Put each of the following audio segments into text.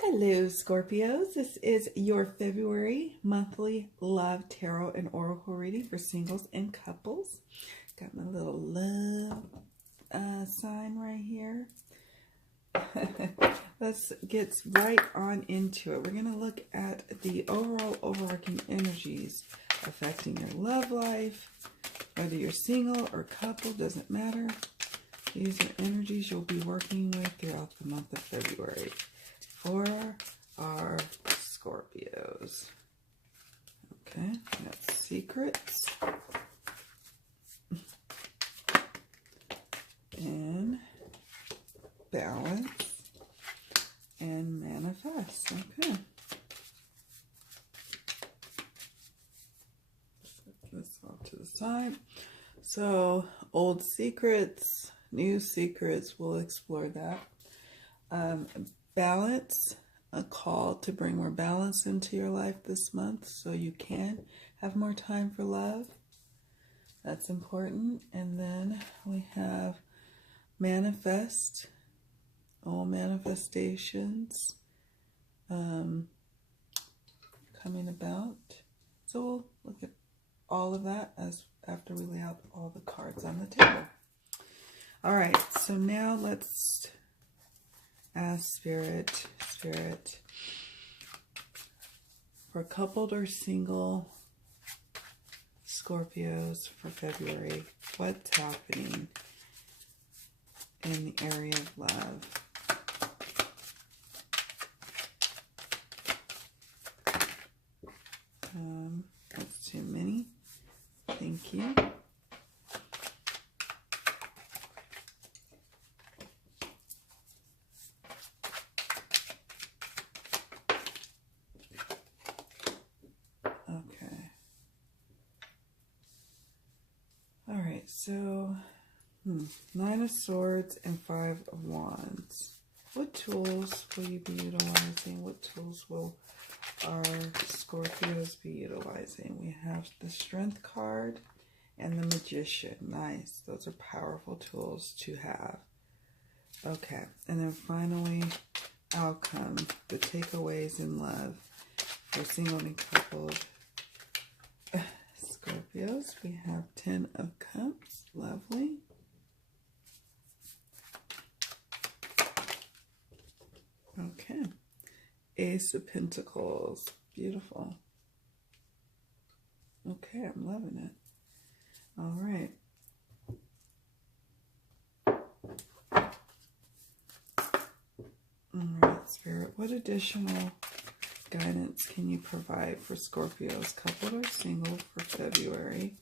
Hello, Scorpios. This is your February monthly love tarot and oracle reading for singles and couples. Got my little love sign right here. Let's get right on into it. We're going to look at the overall overarching energies affecting your love life. Whether you're single or couple, doesn't matter. These are energies you'll be working with throughout the month of February for our Scorpios. Okay, that's secrets and balance and manifest. Okay. Set this off to the side. So, old secrets, new secrets, we'll explore that. Balance, a call to bring more balance into your life this month so you can have more time for love. That's important. And then we have manifest, all manifestations coming about. So we'll look at all of that after we lay out all the cards on the table. All right, so now let's ask Spirit, for coupled or single Scorpios for February, what's happening in the area of love? That's too many. Thank you. So, Nine of Swords and Five of Wands. What tools will you be utilizing? What tools will our Scorpios be utilizing? We have the Strength card and the Magician. Nice. Those are powerful tools to have. Okay. And then finally, outcome. The takeaways in love for single and coupled Scorpios. We have 10 of Cups. Lovely. Okay. Ace of Pentacles. Beautiful. Okay, I'm loving it. All right. All right, Spirit. What additional guidance can you provide for Scorpios, coupled or single, for February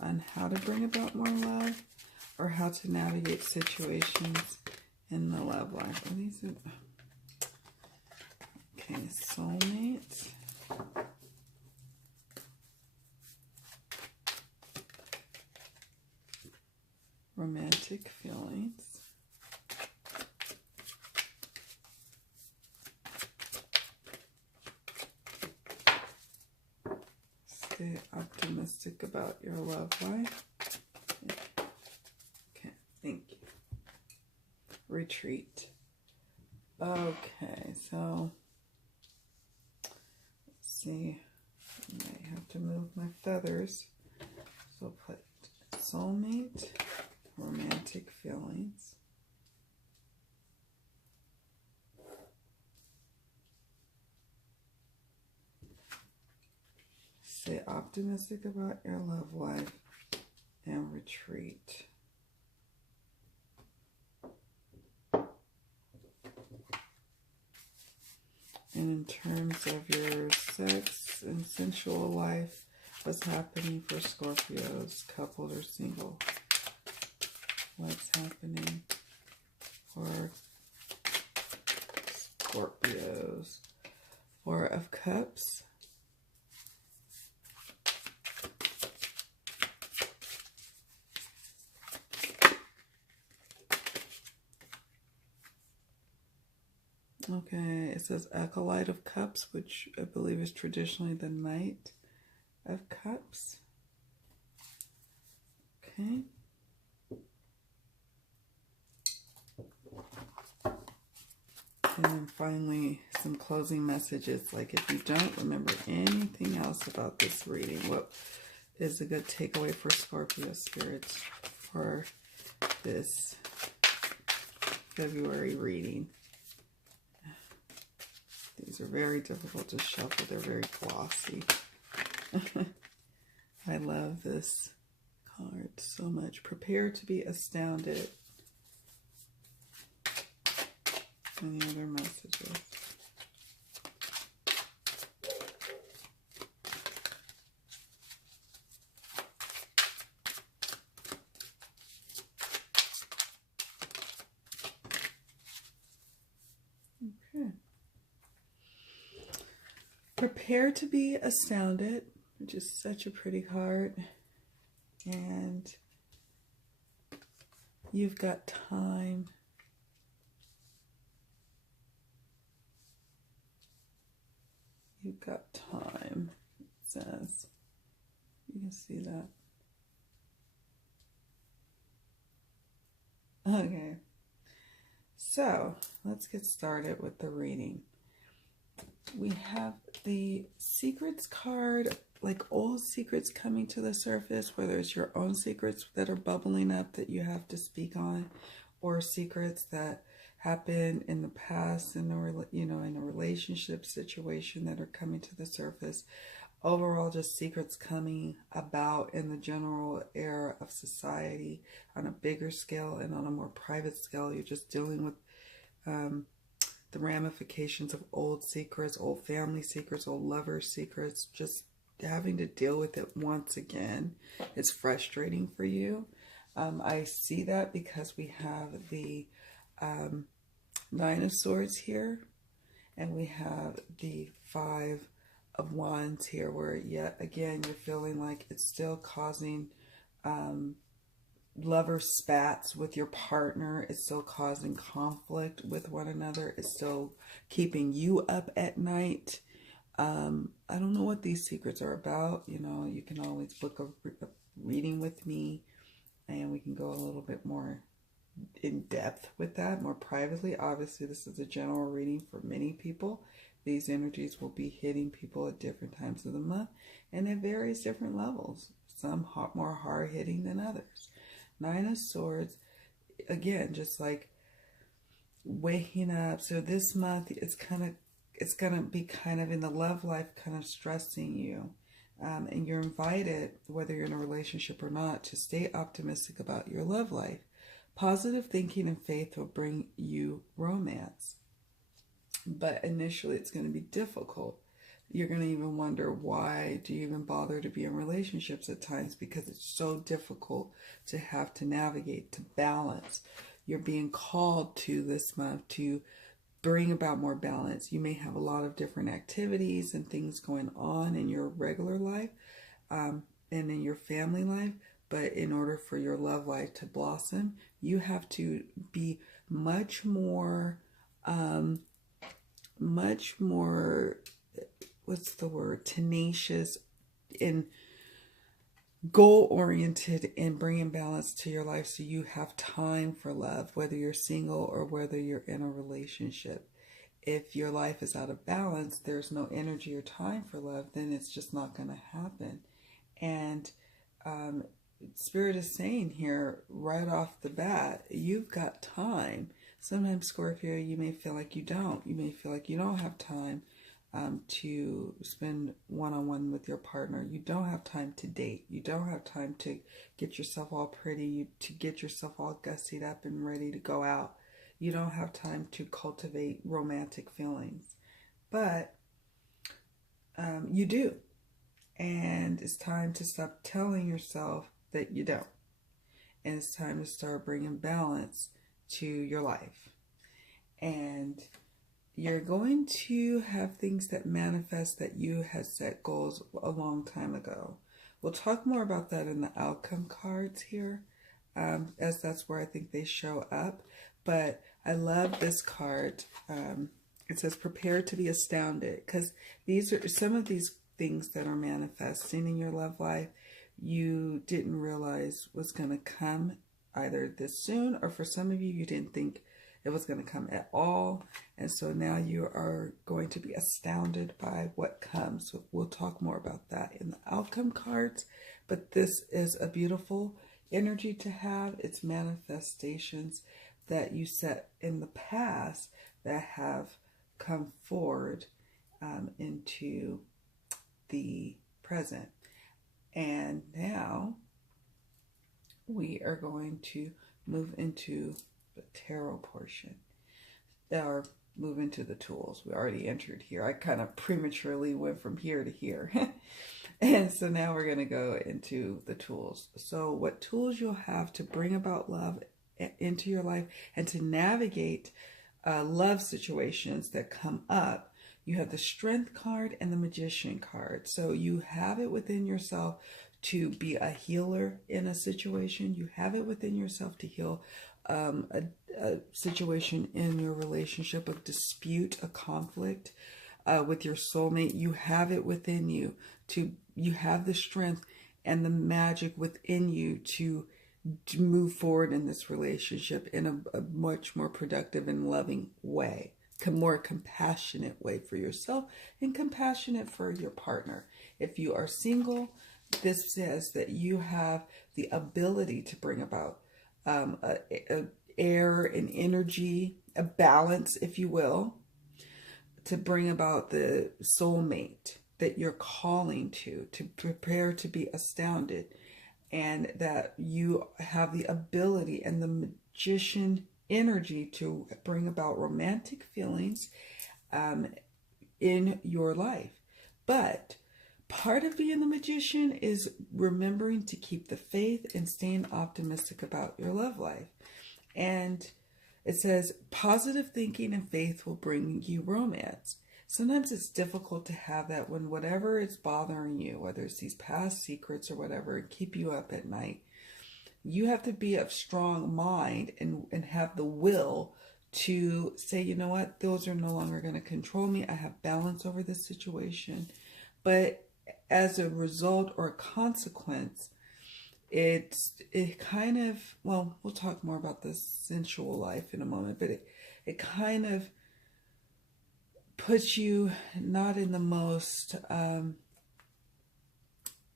on how to bring about more love or how to navigate situations in the love life? What is it? Okay, soulmates. Romantic feelings. Stay optimistic about your love life. Okay, thank you. Retreat. Okay, so let's see. I might have to move my feathers. So put soulmate, romantic feelings. Stay optimistic about your love life and retreat. And in terms of your sex and sensual life, what's happening for Scorpios, coupled or single? What's happening for Scorpios? Four of Cups. Okay, it says Acolyte of Cups, which I believe is traditionally the Knight of Cups. Okay. And then finally, some closing messages. Like if you don't remember anything else about this reading, what is a good takeaway for Scorpio spirits for this February reading? These are very difficult to shuffle. They're very glossy. I love this card so much. Prepare to be astounded. Any other messages? Okay. Prepare to be astounded, which is such a pretty card. And you've got time. You've got time, it says. You can see that. Okay. So, let's get started with the reading. We have the secrets card, like old secrets coming to the surface, whether it's your own secrets that are bubbling up that you have to speak on, or secrets that happened in the past in a relationship situation that are coming to the surface. Overall, just secrets coming about in the general era of society on a bigger scale and on a more private scale. You're just dealing with the ramifications of old secrets, old family secrets, old lover secrets, just having to deal with it once again. It's frustrating for you. I see that because we have the Nine of Swords here, and we have the Five of Wands here, where yet again you're feeling like it's still causing lover spats with your partner. It's still causing conflict with one another. It's still keeping you up at night. I don't know what these secrets are about. You know, you can always book a reading with me and we can go a little bit more in depth with that, more privately. Obviously, this is a general reading for many people. These energies will be hitting people at different times of the month and at various different levels. Some more hard-hitting than others. Nine of Swords, again, just like waking up. So this month, it's going to be kind of in the love life, kind of stressing you. And you're invited, whether you're in a relationship or not, to stay optimistic about your love life. Positive thinking and faith will bring you romance. But initially, it's going to be difficult. You're going to even wonder, why do you even bother to be in relationships at times? Because it's so difficult to have to navigate, to balance. You're being called to this month to bring about more balance. You may have a lot of different activities and things going on in your regular life and in your family life. But in order for your love life to blossom, you have to be much more, tenacious and goal-oriented in bringing balance to your life, so you have time for love, whether you're single or whether you're in a relationship. If your life is out of balance, there's no energy or time for love, then it's just not going to happen. And Spirit is saying here, right off the bat, you've got time. Sometimes, Scorpio, you may feel like you don't. You may feel like you don't have time to spend one-on-one with your partner. You don't have time to date. You don't have time to get yourself all pretty, to get yourself all gussied up and ready to go out. You don't have time to cultivate romantic feelings. But you do. And it's time to stop telling yourself that you don't. And it's time to start bringing balance to your life. And you're going to have things that manifest that you had set goals a long time ago. We'll talk more about that in the outcome cards here, as that's where I think they show up. But I love this card. It says, prepare to be astounded, because these are some of these things that are manifesting in your love life you didn't realize was going to come either this soon, or for some of you, you didn't think it was going to come at all. And so now you are going to be astounded by what comes. So we'll talk more about that in the outcome cards. But this is a beautiful energy to have. It's manifestations that you set in the past that have come forward into the present. And now we are going to move into the tarot portion, or move into the tools. We already entered here. I kind of prematurely went from here to here. And so now we're going to go into the tools. So what tools you'll have to bring about love into your life and to navigate love situations that come up. You have the Strength card and the Magician card. So you have it within yourself to be a healer in a situation. You have it within yourself to heal a situation in your relationship, a dispute, a conflict with your soulmate. You have it within you you have the strength and the magic within you to move forward in this relationship in a much more productive and loving way, more compassionate way for yourself and compassionate for your partner. If you are single, this says that you have the ability to bring about air and energy, a balance, if you will, to bring about the soulmate that you're calling to prepare to be astounded, and that you have the ability and the magician energy to bring about romantic feelings in your life. But part of being the magician is remembering to keep the faith and staying optimistic about your love life. And it says positive thinking and faith will bring you romance. Sometimes it's difficult to have that when whatever is bothering you, whether it's these past secrets or whatever, keep you up at night. You have to be of strong mind and have the will to say, you know what, those are no longer going to control me. I have balance over this situation. But as a result or a consequence, it kind of, well, we'll talk more about the sensual life in a moment, but it kind of puts you not in the most,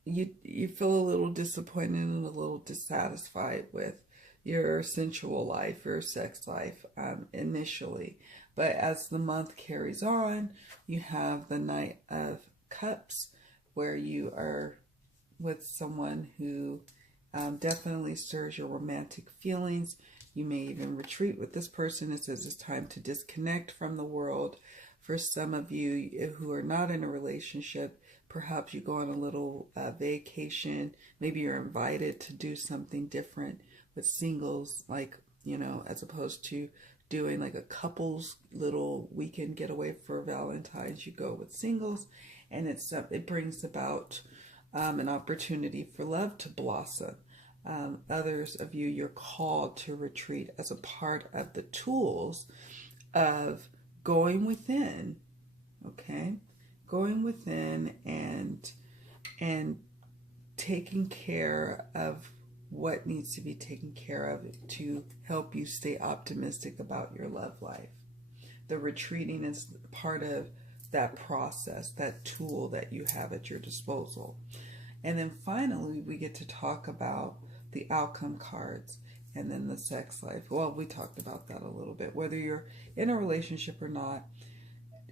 you feel a little disappointed and a little dissatisfied with your sensual life, your sex life initially. But as the month carries on, you have the Knight of Cups, where you are with someone who definitely stirs your romantic feelings. You may even retreat with this person. It says it's time to disconnect from the world. For some of you who are not in a relationship, perhaps you go on a little vacation. Maybe you're invited to do something different with singles, like, you know, as opposed to doing like a couple's little weekend getaway for Valentine's. You go with singles, and it brings about an opportunity for love to blossom. Others of you, you're called to retreat as a part of the tools of going within, okay? Going within and taking care of what needs to be taken care of to help you stay optimistic about your love life. The retreating is part of that process, that tool that you have at your disposal. And then finally, we get to talk about the outcome cards and then the sex life. Well, we talked about that a little bit. Whether you're in a relationship or not,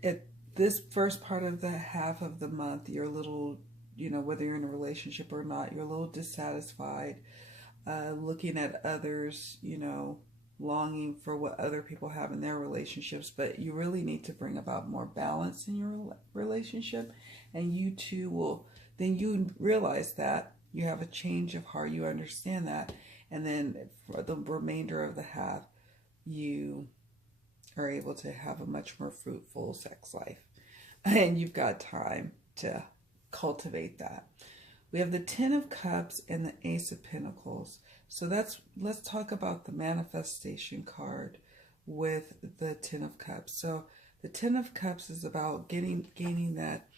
at this first part of the half of the month, you're a little, you know, whether you're in a relationship or not, you're a little dissatisfied, looking at others, you know, longing for what other people have in their relationships. But you really need to bring about more balance in your relationship, and you too will, then you realize that you have a change of heart, you understand that, and then for the remainder of the half, you are able to have a much more fruitful sex life, and you've got time to cultivate that. We have the Ten of Cups and the Ace of Pentacles. So let's talk about the manifestation card with the Ten of Cups. So the Ten of Cups is about gaining that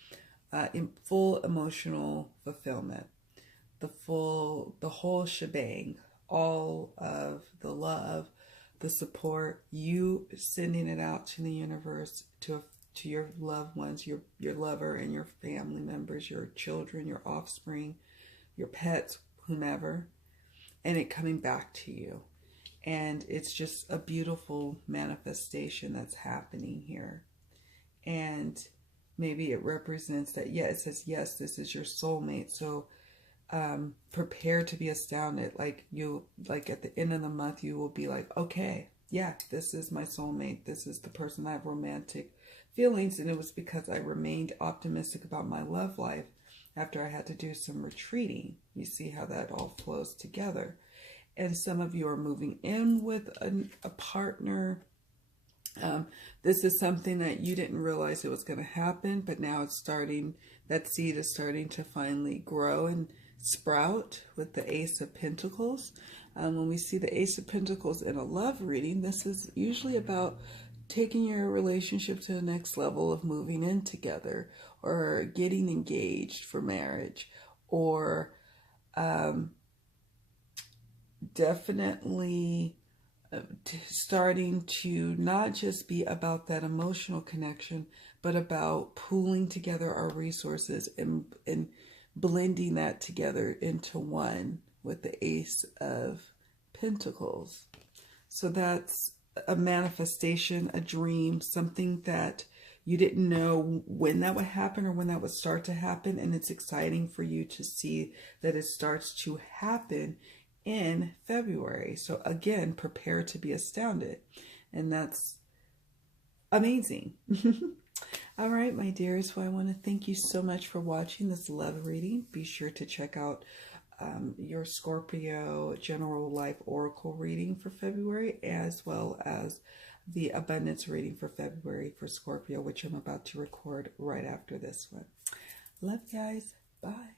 in full emotional fulfillment, the whole shebang, all of the love, the support, you sending it out to the universe, to your loved ones, your lover and your family members, your children, your offspring, your pets, whomever, and it coming back to you. And it's just a beautiful manifestation that's happening here. And maybe it represents that, yeah, it says, yes, this is your soulmate. So prepare to be astounded. Like at the end of the month, you will be like, okay, yeah, this is my soulmate. This is the person I have romantic feelings. And it was because I remained optimistic about my love life after I had to do some retreating. You see how that all flows together. And some of you are moving in with a partner. This is something that you didn't realize it was going to happen, but now it's starting, that seed is starting to finally grow and sprout with the Ace of Pentacles. When we see the Ace of Pentacles in a love reading, this is usually about taking your relationship to the next level of moving in together, or getting engaged for marriage, or definitely starting to not just be about that emotional connection, but about pooling together our resources and blending that together into one with the Ace of Pentacles. So that's a manifestation, a dream, something that you didn't know when that would happen or when that would start to happen. And it's exciting for you to see that it starts to happen in February. So again, prepare to be astounded. And that's amazing. All right, my dears. Well, I want to thank you so much for watching this love reading. Be sure to check out your Scorpio general life oracle reading for February, as well as the abundance reading for February for Scorpio, which I'm about to record right after this one. Love, guys. Bye.